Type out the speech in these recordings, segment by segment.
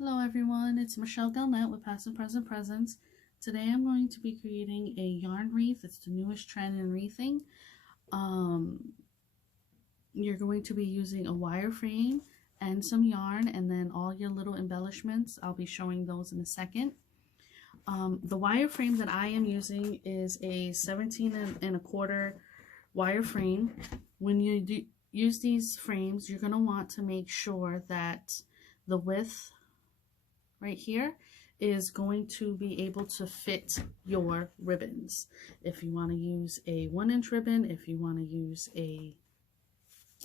Hello everyone, it's Michelle Galnett with Past and Present Presents. Today I'm going to be creating a yarn wreath. It's the newest trend in wreathing. You're going to be using a wire frame and some yarn and then all your little embellishments. I'll be showing those in a second. The wire frame that I am using is a 17 1/4 wire frame. When you use these frames, you're going to want to make sure that the width right here is going to be able to fit your ribbons. If you want to use a 1-inch ribbon, if you want to use a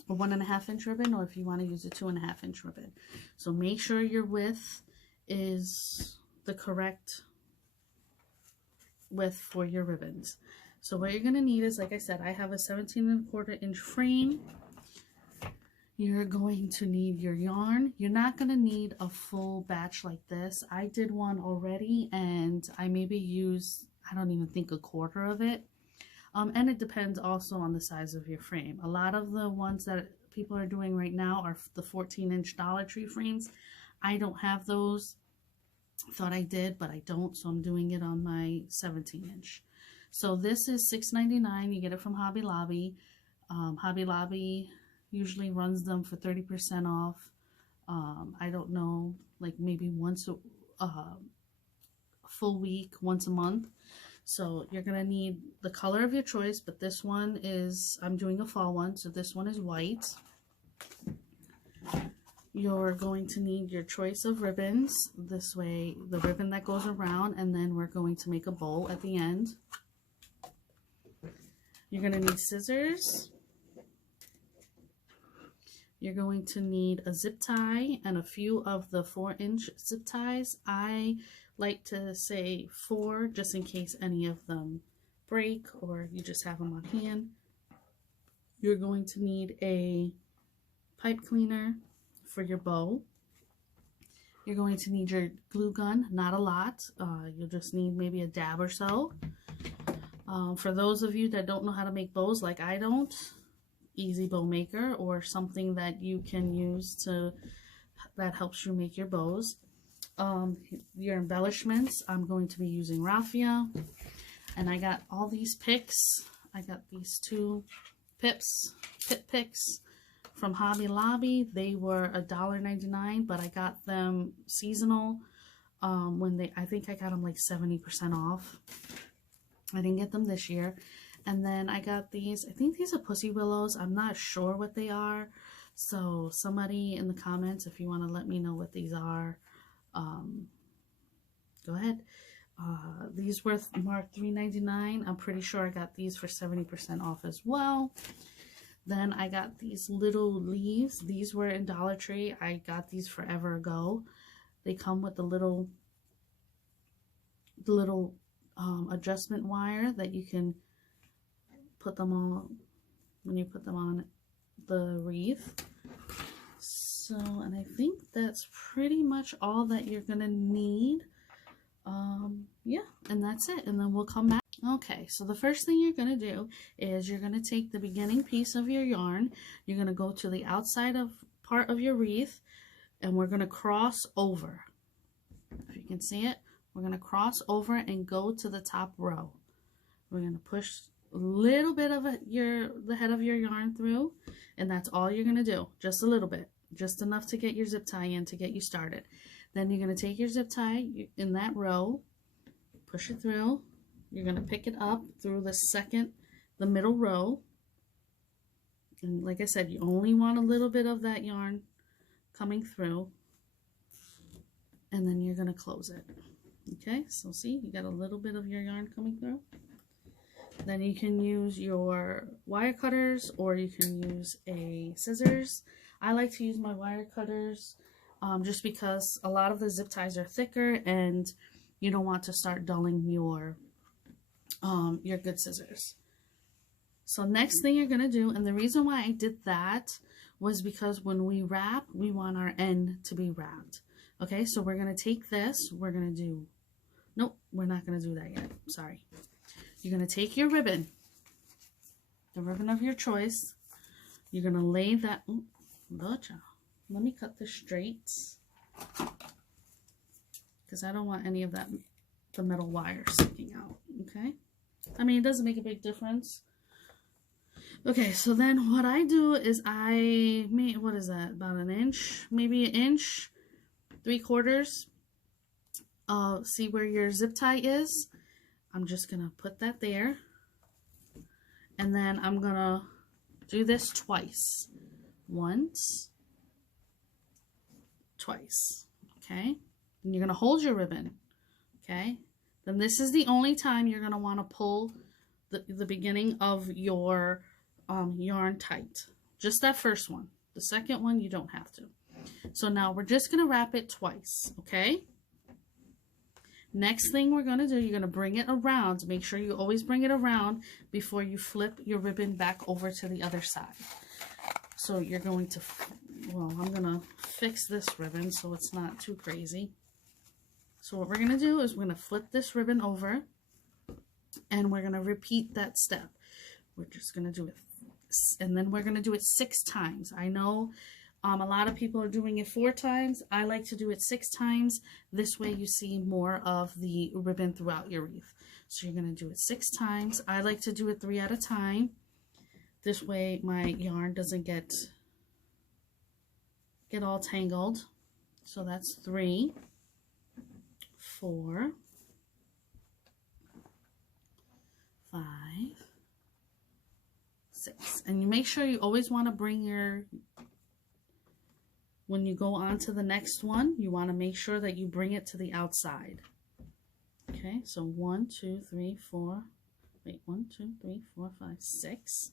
1.5-inch ribbon, or if you want to use a 2.5-inch ribbon. So make sure your width is the correct width for your ribbons. So what you're going to need is, like I said, I have a 17 1/4 inch frame. You're going to need your yarn. You're not going to need a full batch like this. I did one already and I maybe used, I don't even think, 1/4 of it. And it depends also on the size of your frame. A lot of the ones that people are doing right now are the 14-inch Dollar Tree frames. I don't have those. Thought I did, but I don't, so I'm doing it on my 17-inch. So this is $6.99. You get it from Hobby Lobby. Hobby Lobby usually runs them for 30% off. I don't know, like maybe once a full week, once a month. So you're going to need the color of your choice, but this one is, I'm doing a fall one, so this one is white. You're going to need your choice of ribbons. This way, the ribbon that goes around, and then we're going to make a bow at the end. You're going to need scissors. You're going to need a zip tie and a few of the 4-inch zip ties. I like to say 4 just in case any of them break or you just have them on hand. You're going to need a pipe cleaner for your bow. You're going to need your glue gun, not a lot. You'll just need maybe a dab or so. For those of you that don't know how to make bows like I don't, Easy Bow Maker or something that you can use that helps you make your bows. Your embellishments, I'm going to be using raffia, and I got all these picks. I got these 2 pip picks from Hobby Lobby. They were $1.99, but I got them seasonal. I think I got them like 70% off. I didn't get them this year. And then I got these, I think these are Pussy Willows. I'm not sure what they are. So somebody in the comments, if you want to let me know what these are, go ahead. These were marked $3.99. I'm pretty sure I got these for 70% off as well. Then I got these little leaves. These were in Dollar Tree. I got these forever ago. They come with the little adjustment wire that you can put them on when you put them on the wreath. So, and I think that's pretty much all that you're gonna need. Yeah, and that's it, and then we'll come back. Okay, so the first thing you're gonna do is you're gonna take the beginning piece of your yarn, you're gonna go to the outside of part of your wreath, and we're gonna cross over. If you can see it, we're gonna cross over and go to the top row. We're gonna push a little bit of the head of your yarn through, and that's all you're gonna do, just a little bit, just enough to get your zip tie in to get you started. Then you're gonna take your zip tie in that row, push it through. You're gonna pick it up through the middle row, and like I said, you only want a little bit of that yarn coming through, and then you're gonna close it. Okay, so see, you got a little bit of your yarn coming through. Then you can use your wire cutters or you can use a scissors. I like to use my wire cutters just because a lot of the zip ties are thicker and you don't want to start dulling your good scissors. So next thing you're going to do, and the reason why I did that was because when we wrap, we want our end to be wrapped. Okay, so we're going to take this, we're going to do, nope, we're not going to do that yet, sorry. You're going to take your ribbon, the ribbon of your choice. You're going to lay that, let me cut this straight. because I don't want any of that, the metal wire sticking out, okay? I mean, it doesn't make a big difference. Okay, so then what I do is what is that, about an inch, maybe an inch, 3/4. See where your zip tie is? I'm just gonna put that there. And then I'm gonna do this twice. Once, twice, okay? And you're gonna hold your ribbon, okay? Then this is the only time you're gonna wanna pull the beginning of your yarn tight. Just that first one. The second one, you don't have to. So now we're just gonna wrap it twice, okay? Next thing we're going to do, you're going to bring it around. Make sure you always bring it around before you flip your ribbon back over to the other side. So you're going to, well, I'm going to fix this ribbon so it's not too crazy. So what we're going to do is we're going to flip this ribbon over and we're going to repeat that step. We're just going to do it, and then we're going to do it 6 times. I know a lot of people are doing it 4 times. I like to do it 6 times. This way you see more of the ribbon throughout your wreath. So you're going to do it 6 times. I like to do it 3 at a time. This way my yarn doesn't get all tangled. So that's 3, 4, 5, 6. And you make sure you always want to bring your, when you go on to the next one, you want to make sure that you bring it to the outside. Okay, so 1, 2, 3, 4. Wait, 1, 2, 3, 4, 5, 6.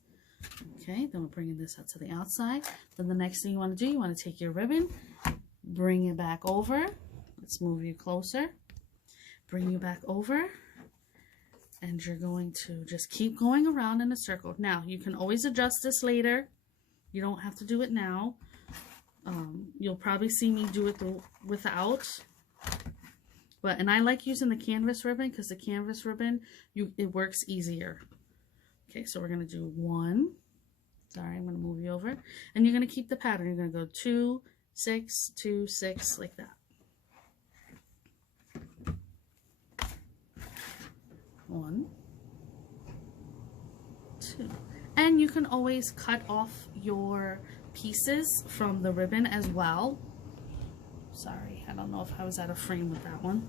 Okay, then we're bringing this out to the outside. Then the next thing you want to do, you want to take your ribbon, bring it back over. Let's move you closer. Bring you back over. And you're going to just keep going around in a circle. Now, you can always adjust this later. You don't have to do it now. You'll probably see me do it without, and I like using the canvas ribbon because the canvas ribbon, it works easier. Okay, so we're going to do 1, sorry, I'm going to move you over, and you're going to keep the pattern. You're going to go 2, 6, 2, 6, like that. 1, 2, and you can always cut off your pieces from the ribbon as well. Sorry, I don't know if I was out of frame with that one.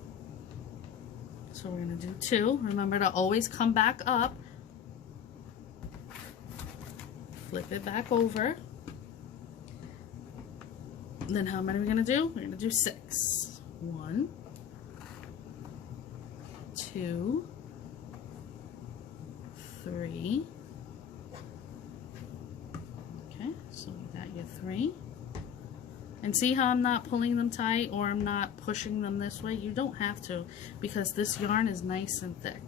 So we're going to do 2. Remember to always come back up, flip it back over. Then how many are we going to do? We're going to do 6. 1, 2, 3. So we got your 3. And see how I'm not pulling them tight or I'm not pushing them this way? You don't have to because this yarn is nice and thick.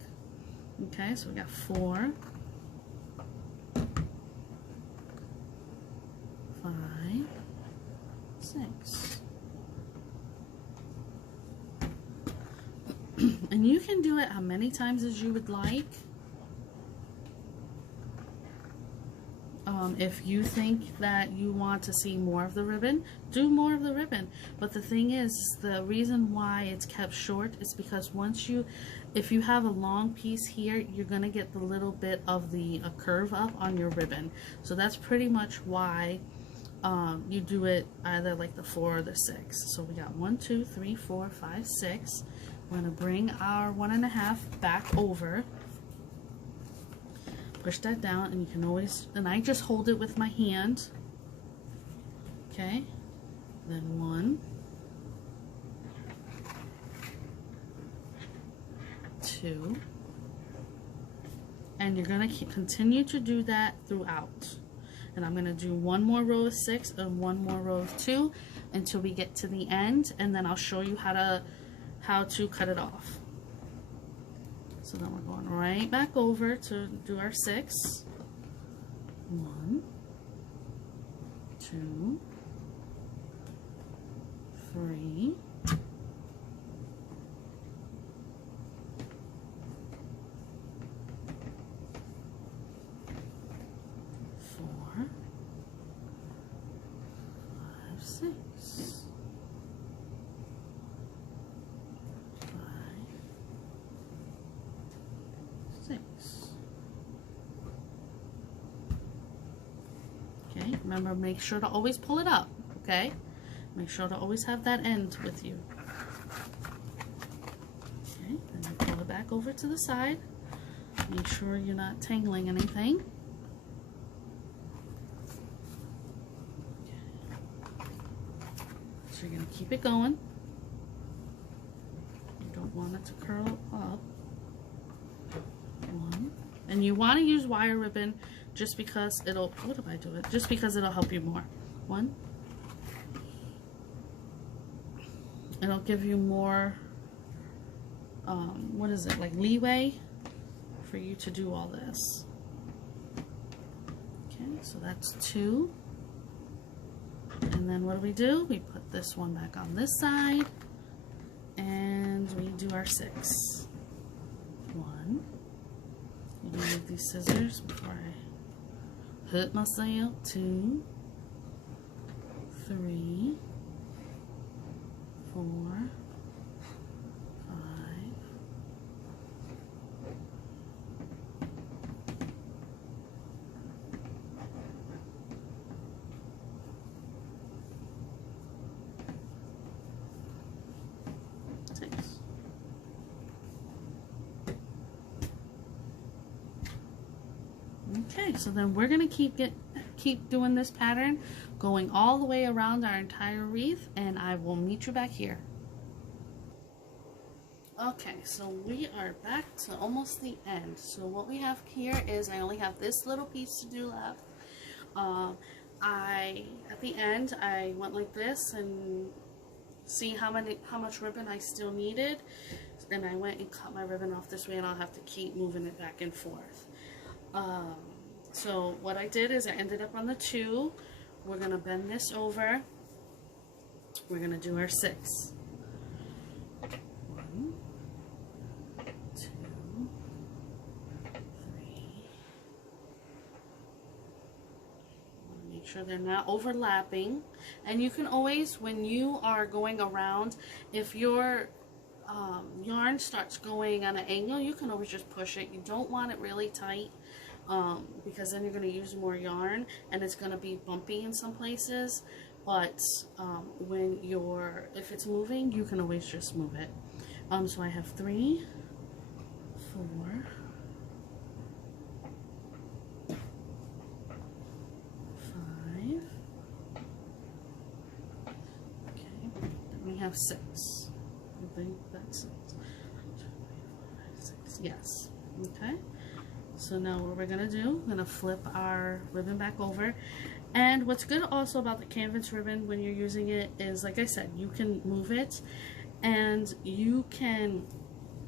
Okay, so we got 4, 5, 6. And you can do it how many times as you would like. If you think that you want to see more of the ribbon, do more of the ribbon. But the thing is, the reason why it's kept short is because if you have a long piece here, you're going to get the little bit of a curve up on your ribbon. So that's pretty much why you do it either like the 4 or the 6. So we got 1, 2, 3, 4, 5, 6. We're going to bring our 1.5 back over. Push that down, and you can always, and I just hold it with my hand. Okay, then 1, 2, and you're going to continue to do that throughout. And I'm going to do 1 more row of 6 and 1 more row of 2 until we get to the end, and then I'll show you how to cut it off. So then we're going right back over to do our 6. 1, 2, 3, 4, 5, 6. Remember, make sure to always pull it up, okay? Make sure to always have that end with you. Okay, then you pull it back over to the side. Make sure you're not tangling anything. Okay. So you're going to keep it going. You don't want it to curl up. One. And you want to use wire ribbon just because it'll, what if I do it? Just because it'll help you more. One. It'll give you more, what is it, like leeway for you to do all this. Okay, so that's 2. And then what do? We put this one back on this side, and we do our 6. 1. I'm gonna use these scissors before I hurt myself. 2, 3, 4, 5, 6. Okay, so then we're gonna keep doing this pattern, going all the way around our entire wreath, and I will meet you back here. Okay, so we are back to almost the end. So what we have here is I only have this little piece to do left. At the end I went like this and see how much ribbon I still needed, and I went and cut my ribbon off this way, and I'll have to keep moving it back and forth. So what I did is I ended up on the 2. We're going to bend this over. We're going to do our 6. 1, 2, 3. Make sure they're not overlapping. And you can always, when you are going around, if your yarn starts going on an angle, you can always just push it. You don't want it really tight. Because then you're going to use more yarn and it's going to be bumpy in some places, but if it's moving, you can always just move it. So I have 3, 4, 5, okay, then we have 6. I think that's 6. 6. Yes, okay. So now what we're going to do, we're going to flip our ribbon back over. And what's good also about the canvas ribbon when you're using it is, like I said, you can move it, and you can,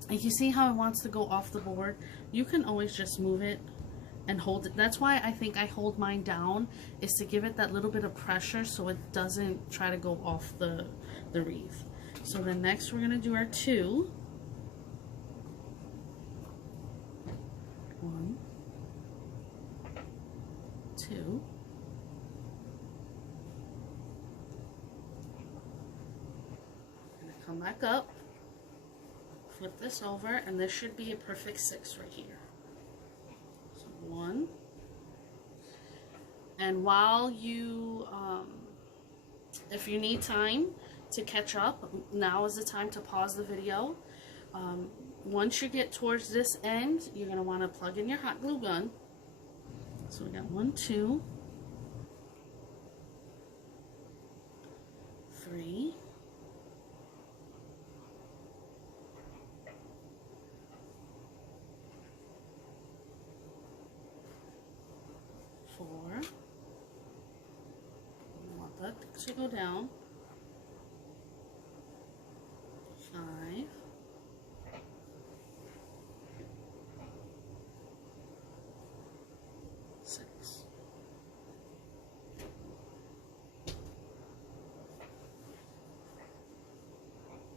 if you see how it wants to go off the board, you can always just move it and hold it. That's why I think I hold mine down, is to give it that little bit of pressure so it doesn't try to go off the wreath. So then next we're going to do our 2. 1, 2, I'm going to come back up, flip this over, and this should be a perfect 6 right here. So 1, and while you, if you need time to catch up, now is the time to pause the video. Once you get towards this end, you're going to want to plug in your hot glue gun. So we got 1, 2, 3, 4. We want that to go down. 5. 6.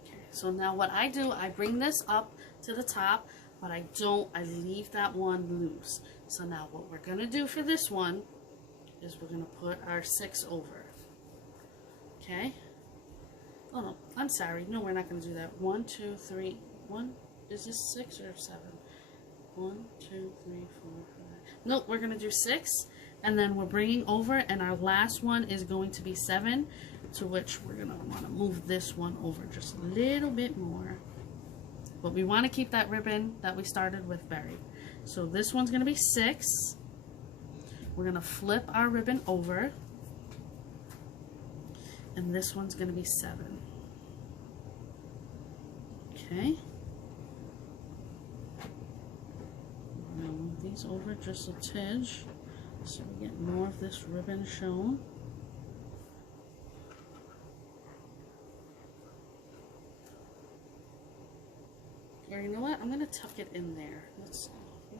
Okay, so now what I do, I bring this up to the top, but I leave that one loose. So now what we're going to do for this one is we're going to put our 6 over. Okay? Oh no, I'm sorry. No, we're not going to do that. 1, 2, 3. 1, is this 6 or 7? 1, 2, 3, 4, 5. Nope, we're going to do 6. And then we're bringing over, and our last one is going to be 7, to which we're going to want to move this one over just a little bit more. But we want to keep that ribbon that we started with buried. So this one's going to be 6. We're going to flip our ribbon over. And this one's going to be 7. Okay. We're going to move these over just a tidge so we get more of this ribbon shown. Or you know what? I'm going to tuck it in there. Let's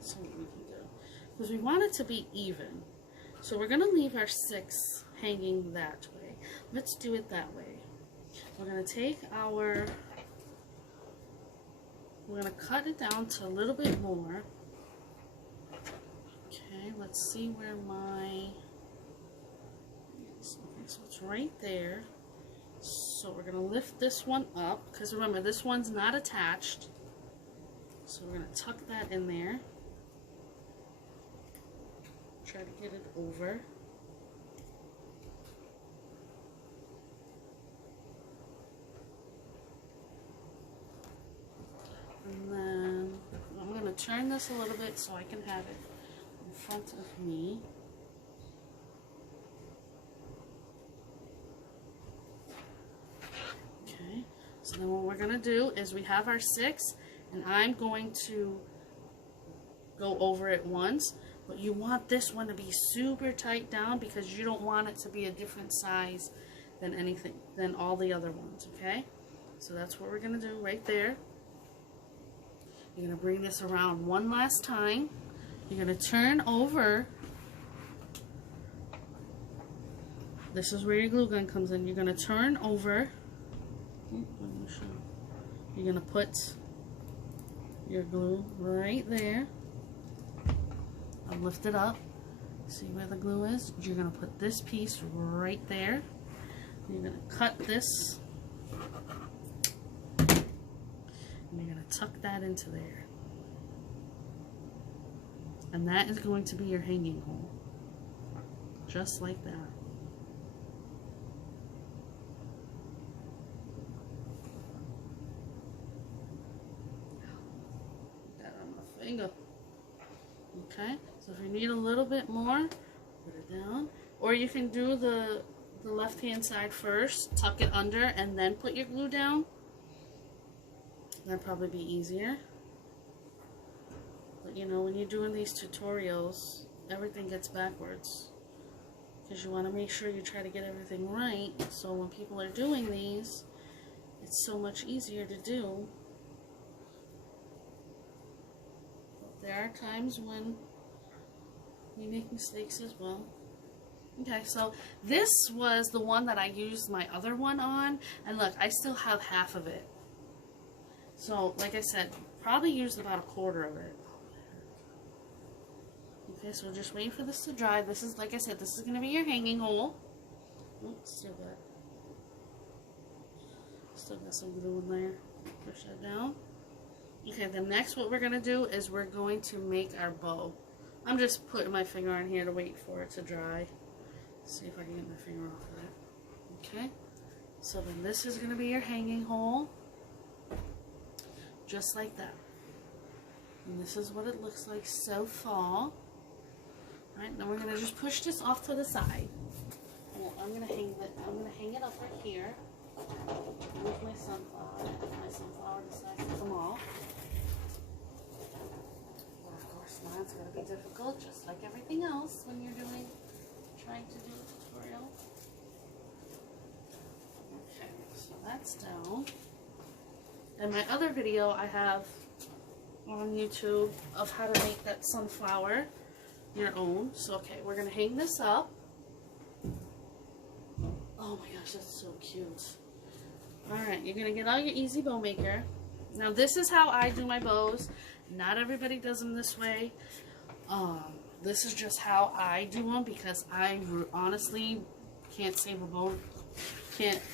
see what we can do. Because we want it to be even. So we're going to leave our 6 hanging that way. Let's do it that way. We're going to take our... We're going to cut it down to a little bit more. Okay, let's see where my... Okay, so it's right there. So we're going to lift this one up. Because remember, this one's not attached. So we're going to tuck that in there. Try to get it over. And then I'm going to turn this a little bit so I can have it in front of me. Okay, so then what we're going to do is we have our 6, and I'm going to go over it once, but you want this one to be super tight down because you don't want it to be a different size than all the other ones, okay? So that's what we're going to do right there. You're going to bring this around one last time. You're going to turn over. This is where your glue gun comes in. You're going to turn over. You're going to put your glue right there. I'll lift it up. See where the glue is? You're going to put this piece right there. You're going to cut this. And you're going to tuck that into there. And that is going to be your hanging hole. Just like that. Put that on my finger. Okay, so if you need a little bit more, put it down. Or you can do the left-hand side first, tuck it under, and then put your glue down. That'd probably be easier. But you know, when you're doing these tutorials, everything gets backwards. Because you want to make sure you try to get everything right, so when people are doing these, it's so much easier to do. But there are times when we make mistakes as well. Okay, so this was the one that I used my other one on, and look, I still have half of it. So, like I said, probably used about 1/4 of it. Okay, so just wait for this to dry. This is, like I said, this is going to be your hanging hole. Oops, still got some glue in there. Push that down. Okay, then next what we're going to do is we're going to make our bow. I'm just putting my finger on here to wait for it to dry. See if I can get my finger off of it. Okay, so then this is going to be your hanging hole. Just like that. And this is what it looks like so far. Alright, now we're going to just push this off to the side. Well, I'm going to hang it up right here. Move my sunflower. My sunflower decides to come off. But of course, now it's going to be difficult, just like everything else when you're trying to do a tutorial. Okay, so that's down. And my other video I have on YouTube of how to make that sunflower your own. So okay, we're gonna hang this up. Oh my gosh, that's so cute. Alright, you're gonna get out your Easy Bow Maker. Now this is how I do my bows. Not everybody does them this way. This is just how I do them because I honestly can't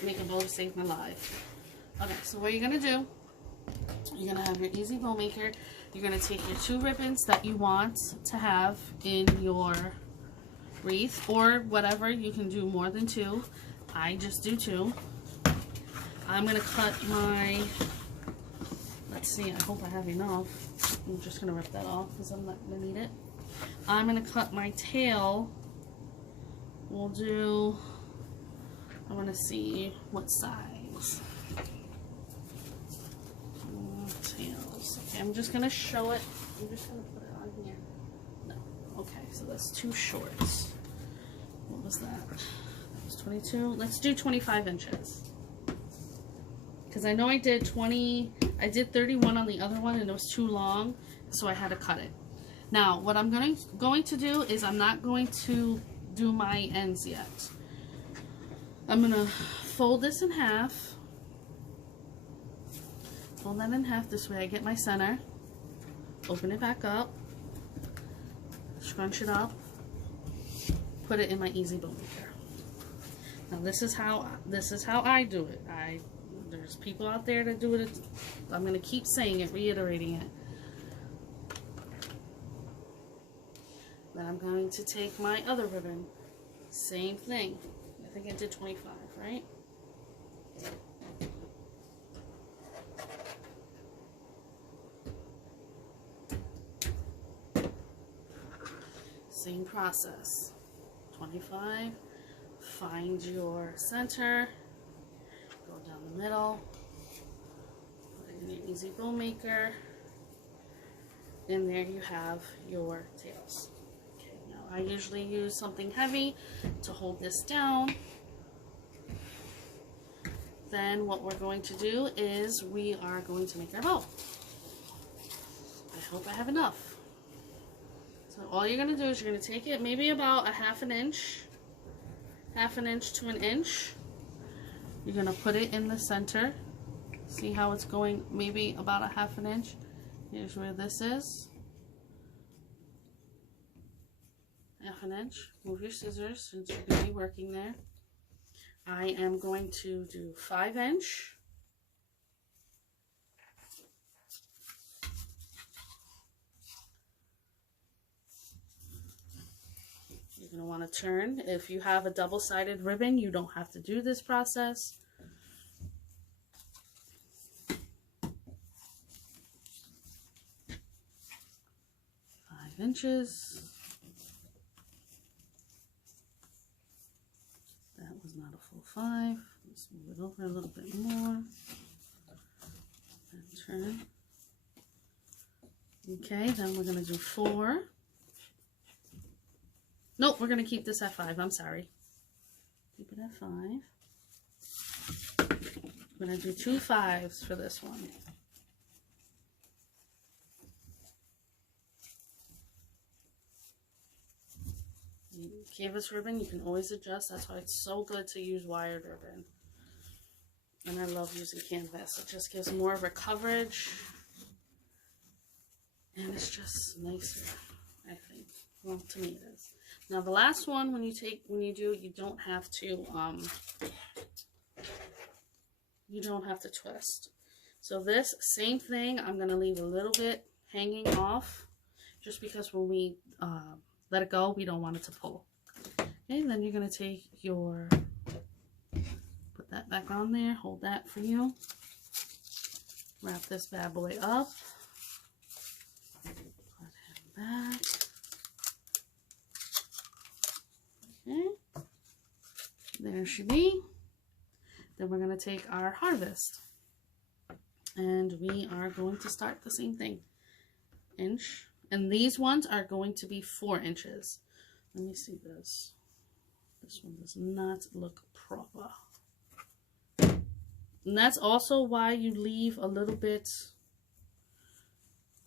make a bow to save my life. Okay, so what you're going to do, you're going to have your Easy Bow Maker. You're going to take your 2 ribbons that you want to have in your wreath, or whatever. You can do more than 2. I just do 2. I'm gonna cut my, let's see, I hope I have enough. I'm just gonna rip that off because I'm not gonna need it. I'm gonna cut my tail. We'll do, I wanna see what size. Tails. Okay, I'm just gonna show it. I'm just gonna put it on here. No. Okay, so that's 2 shorts. What was that? That was 22. Let's do 25 inches. Because I know I did 20, I did 31 on the other one and it was too long, so I had to cut it. Now, what I'm going to do is I'm not going to do my ends yet. I'm going to fold this in half. Fold that in half this way. I get my center. Open it back up. Scrunch it up. Put it in my Easy Bow Maker. Now this is how I do it. There's people out there that do it. I'm going to keep saying it, reiterating it. Then I'm going to take my other ribbon. Same thing. I think I did 25, right? Same process. 25. Find your center. Go down the middle. Put it in your Easy Bow Maker. And there you have your tails. Okay, now I usually use something heavy to hold this down. Then what we're going to do is we are going to make our bow. I hope I have enough. So all you're going to do is you're going to take it maybe about a half an inch to an inch. You're going to put it in the center. See how it's going maybe about a half an inch. Here's where this is. Half an inch. Move your scissors since you're going to be working there. I am going to do 5 inch. You're going to want to turn. If you have a double-sided ribbon, you don't have to do this process. 5 inches. That was not a full 5. Let's move it over a little bit more. And turn. Okay, then we're going to do 4. Nope, we're going to keep this at 5. I'm sorry. Keep it at 5. I'm going to do 2 5s for this one. Canvas ribbon, you can always adjust. That's why it's so good to use wired ribbon. And I love using canvas. It just gives more of a coverage. And it's just nicer, I think. Well, to me it is. Now the last one, when you don't have to twist. So this same thing, I'm gonna leave a little bit hanging off, just because when we let it go, we don't want it to pull. Okay, then you're gonna take your, put that back on there, hold that for you. Wrap this bad boy up. Put him back. Okay, there should be. Then we're going to take our harvest and we are going to start the same thing. Inch, and these ones are going to be 4 inches. Let me see this. This one does not look proper. And that's also why you leave a little bit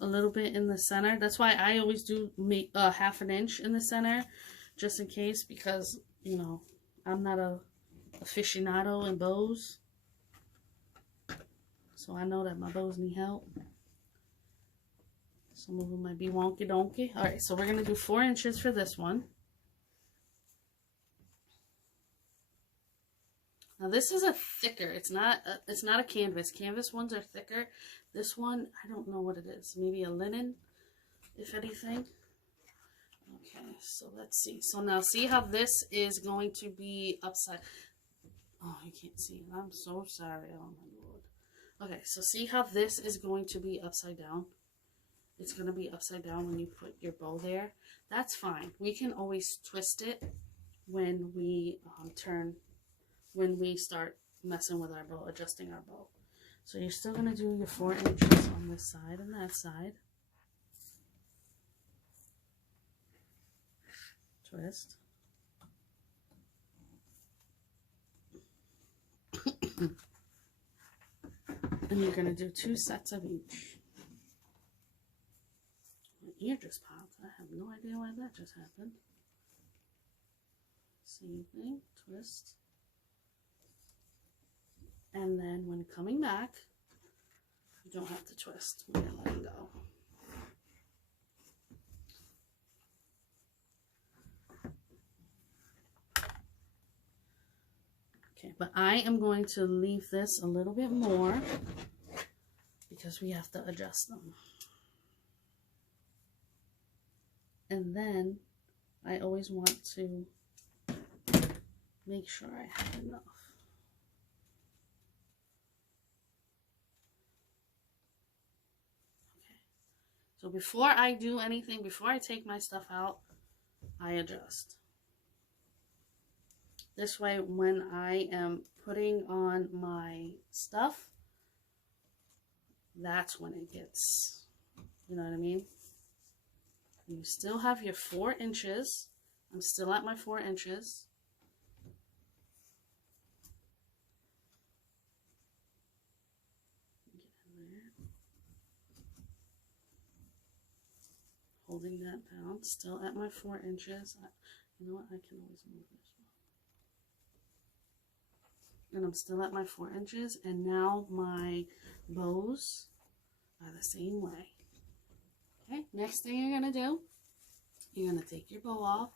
in the center. That's why I always do make half an inch in the center, just in case, because, you know, I'm not a aficionado in bows. So I know that my bows need help. Some of them might be wonky donkey. Alright, so we're going to do 4 inches for this one. Now this is a thicker, it's not a canvas. Canvas ones are thicker. This one, I don't know what it is. Maybe a linen, if anything. Okay, so let's see. So now see how this is going to be upside. Oh, you can't see it. I'm so sorry. Oh my Lord. Okay, so see how this is going to be upside down? It's going to be upside down when you put your bow there. That's fine. We can always twist it when we when we start messing with our bow, adjusting our bow. So you're still going to do your 4 inches on this side and that side. Twist. And you're going to do 2 sets of each. My ear just popped. I have no idea why that just happened. Same thing, twist. And then when coming back, you don't have to twist when you're letting go. Okay, but I am going to leave this a little bit more because we have to adjust them. And then I always want to make sure I have enough. Okay, so before I do anything, before I take my stuff out, I adjust. This way, when I am putting on my stuff, that's when it gets, you know what I mean? You still have your 4 inches. I'm still at my 4 inches. Get in there. Holding that down, still at my 4 inches. You know what? I can always move this one. And I'm still at my 4 inches. And now my bows are the same way. Okay, next thing you're going to do, you're going to take your bow off.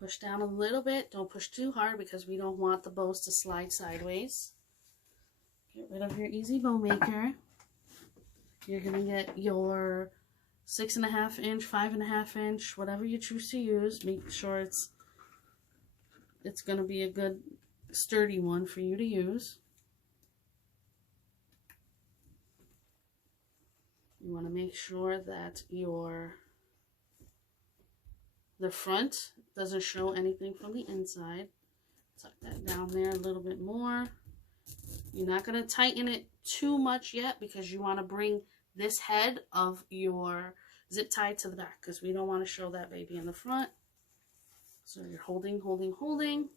Push down a little bit. Don't push too hard because we don't want the bows to slide sideways. Get rid of your easy bow maker. You're going to get your 6.5 inch, 5.5 inch, whatever you choose to use. Make sure it's going to be a good sturdy one for you to use. You want to make sure that the front doesn't show anything from the inside. Tuck that down there a little bit more. You're not going to tighten it too much yet because you want to bring this head of your zip tie to the back because we don't want to show that baby in the front. So you're holding, holding, holding.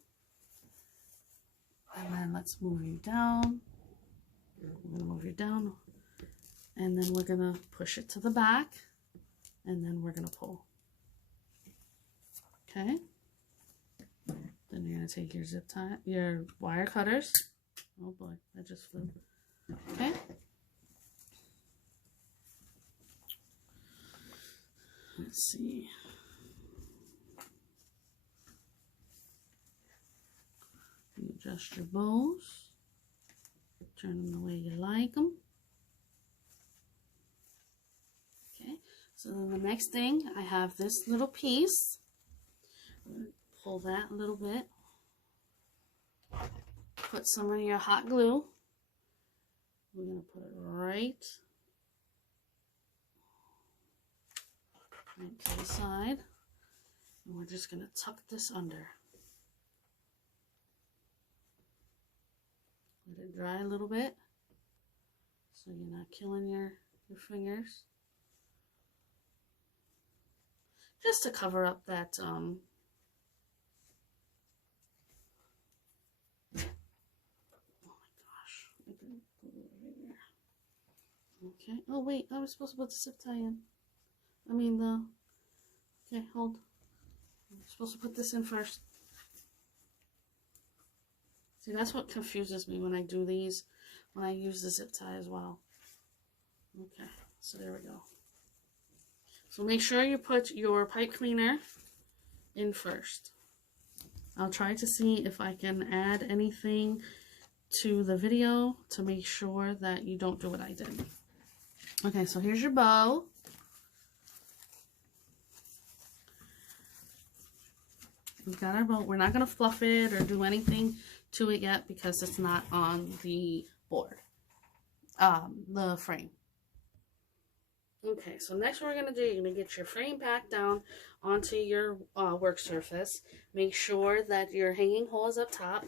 And then let's move you down. We're going to move you down. And then we're going to push it to the back. And then we're going to pull. Okay. Then you're going to take your zip tie, your wire cutters. Oh boy, that just flew. Okay. Let's see. You adjust your bows. Turn them the way you like them. Okay, so then the next thing, I have this little piece. Pull that a little bit. Put some of your hot glue. We're going to put it right to the side. And we're just going to tuck this under. Let it dry a little bit so you're not killing your fingers. Just to cover up that oh my gosh, I didn't put it right there. Okay, oh wait, I was supposed to put the zip tie in. Okay, hold. I'm supposed to put this in first. See, that's what confuses me when I do these, when I use the zip tie as well. Okay, so there we go. So make sure you put your pipe cleaner in first. I'll try to see if I can add anything to the video to make sure that you don't do what I did. Okay, so here's your bow. We've got our bow. We're not going to fluff it or do anything to it yet because it's not on the board, the frame. Okay, so next what we're going to do, you're going to get your frame back down onto your work surface. Make sure that your hanging hole is up top.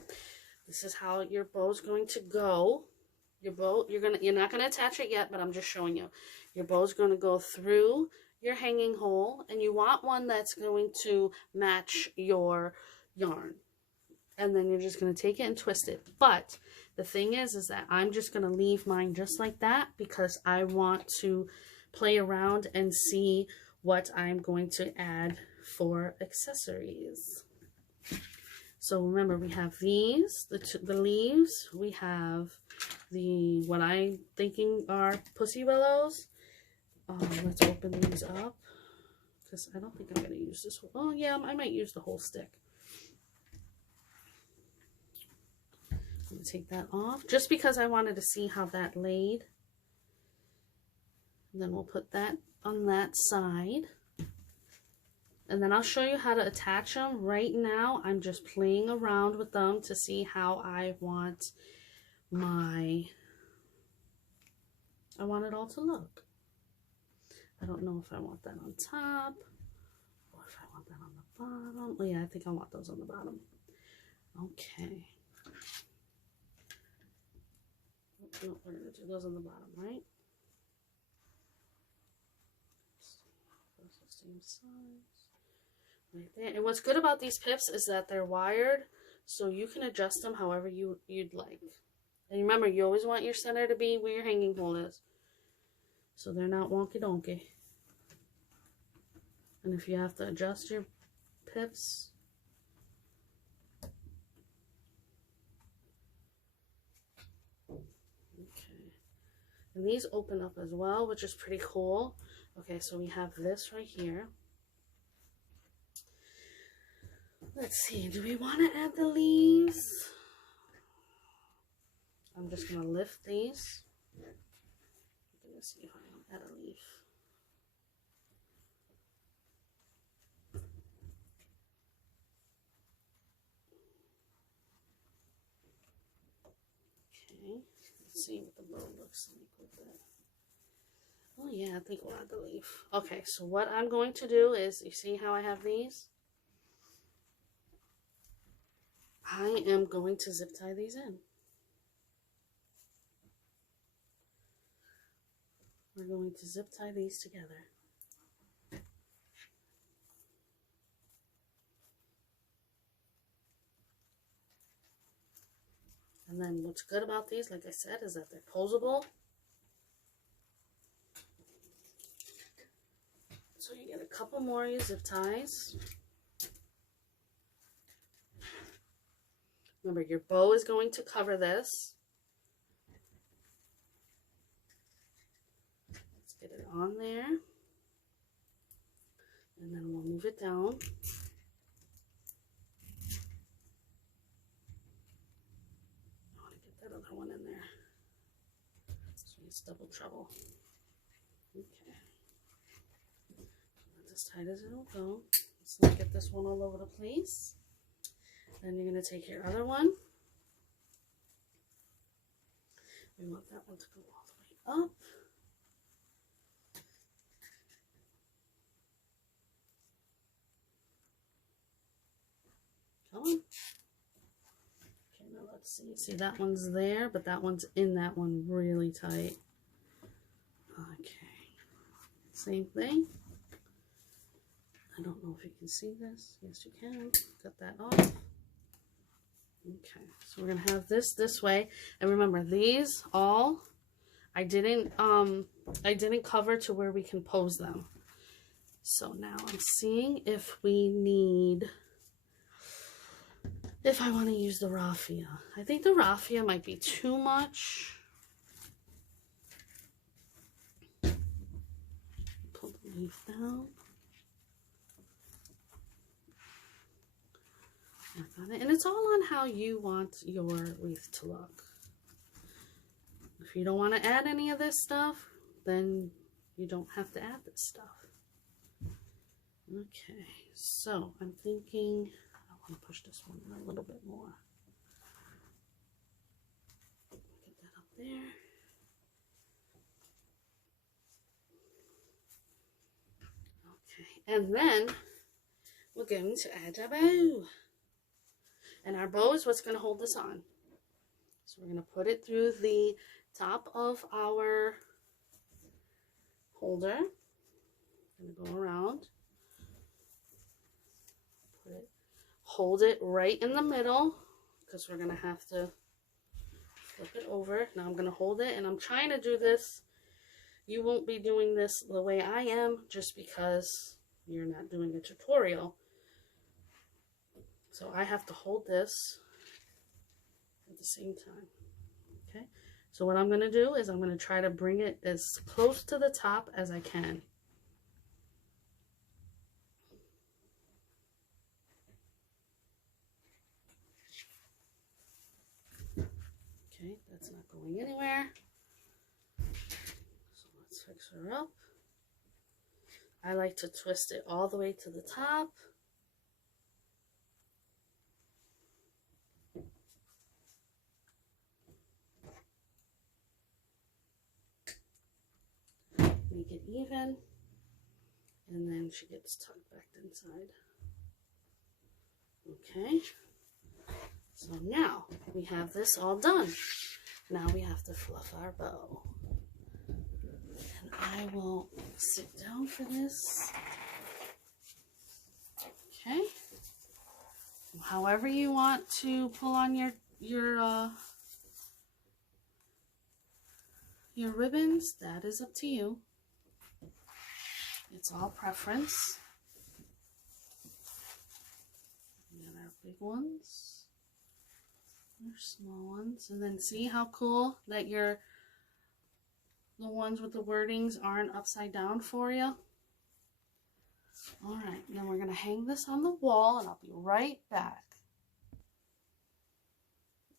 This is how your bow's going to go. Your bow, you're not going to attach it yet, but I'm just showing you. Your bow's going to go through your hanging hole, and you want one that's going to match your yarn. And then you're just going to take it and twist it. But the thing is that I'm just going to leave mine just like that because I want to play around and see what I'm going to add for accessories. So remember, we have these, the leaves. We have the, what I'm thinking are pussy willows. Let's open these up because I don't think I'm going to use this whole, oh yeah, I might use the whole stick. I'm going to take that off just because I wanted to see how that laid. And then we'll put that on that side. And then I'll show you how to attach them. Right now, I'm just playing around with them to see how I want it all to look. I don't know if I want that on top or if I want that on the bottom. Oh yeah, I think I want those on the bottom. Okay. No, we're going to do those on the bottom, right? Same size. Right there. And what's good about these pips is that they're wired, so you can adjust them however you'd like. And remember, you always want your center to be where your hanging hole is, so they're not wonky donkey. And if you have to adjust your pips, okay. And these open up as well, which is pretty cool. Okay, so we have this right here. Let's see, do we want to add the leaves? I'm just going to lift these. I'm going to see if I can add a leaf. Okay, let's see what the bow looks like with that. Oh yeah, I think we'll add the leaf. Okay, so what I'm going to do is, you see how I have these? I am going to zip tie these in. We're going to zip tie these together. And then what's good about these, like I said, is that they're posable. So you get a couple more zip ties. Remember, your bow is going to cover this. Let's get it on there. And then we'll move it down. I want to get that other one in there. So it's double trouble. Okay. Not as tight as it'll go. Let's not get this one all over the place. Then you're going to take your other one. We want that one to go all the way up. Come on. Okay, now let's see. See, that one's there, but that one's in that one really tight. Okay. Same thing. I don't know if you can see this. Yes, you can. Cut that off. Okay, so we're gonna have this way, and remember, these all I didn't cover to where we can pose them. So now I'm seeing if I want to use the raffia. I think the raffia might be too much. Pull the leaf down. On it. And it's all on how you want your wreath to look. If you don't want to add any of this stuff, then you don't have to add this stuff. Okay, so I'm thinking I I'm gonna push this one in a little bit more. Get that up there. Okay, and then we're going to add a bow. And our bow is what's going to hold this on. So we're going to put it through the top of our holder. I'm going to go around. Hold it right in the middle because we're going to have to flip it over. Now I'm going to hold it, and I'm trying to do this. You won't be doing this the way I am just because you're not doing a tutorial. So I have to hold this at the same time. Okay, so what I'm going to do is I'm going to try to bring it as close to the top as I can. Okay, that's not going anywhere. So let's fix her up. I like to twist it all the way to the top. Make it even. And then she gets tucked back inside. Okay. So now we have this all done. Now we have to fluff our bow. And I will sit down for this. Okay. However you want to pull on your ribbons, that is up to you. It's all preference. We got our big ones, our small ones, and then see how cool that the ones with the wordings aren't upside down for you. All right, then we're gonna hang this on the wall, and I'll be right back.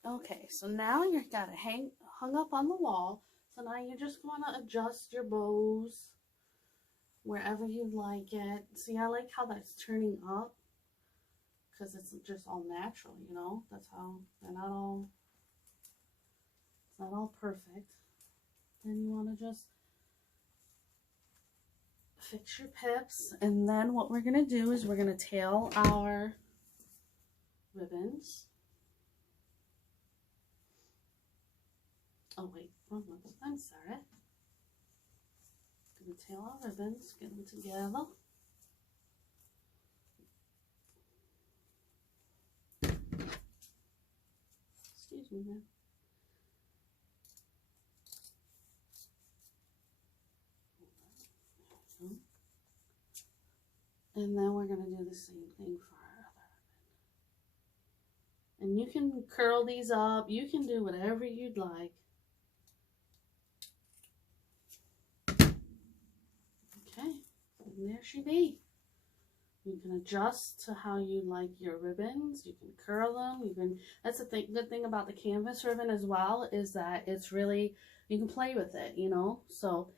Okay, so now you've got it hung up on the wall. So now you're just going to adjust your bows wherever you'd like it. See, I like how that's turning up because it's just all natural, you know. That's how they're not all. It's not all perfect. Then you want to just fix your pips, and then what we're going to do is we're going to tail our ribbons. Oh wait, wrong one. I'm sorry. Gonna tail our ribbons, get them together. Excuse me, man. And then we're gonna do the same thing for our other ribbon. And you can curl these up. You can do whatever you'd like. Okay, and there she be. You can adjust to how you like your ribbons. You can curl them. You can. That's the good thing about the canvas ribbon as well, is that it's really, you can play with it, you know. So,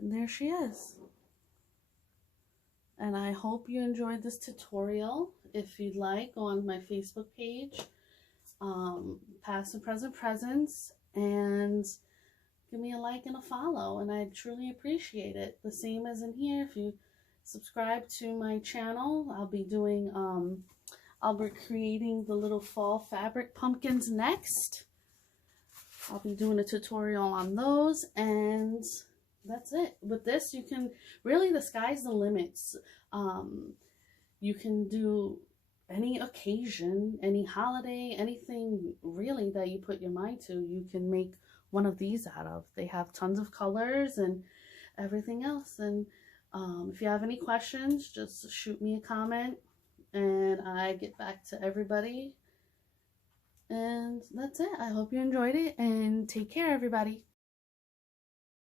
and there she is. And I hope you enjoyed this tutorial. If you'd like, go on my Facebook page, Past and Present Presents, and give me a like and a follow, and I truly appreciate it. The same as in here, if you subscribe to my channel, I'll be doing, I'll be creating the little fall fabric pumpkins next. I'll be doing a tutorial on those, and that's it. With this, you can, really, the sky's the limits. You can do any occasion, any holiday, anything really that you put your mind to, you can make one of these out of. They have tons of colors and everything else. And if you have any questions, just shoot me a comment and I get back to everybody. And that's it. I hope you enjoyed it, and take care, everybody.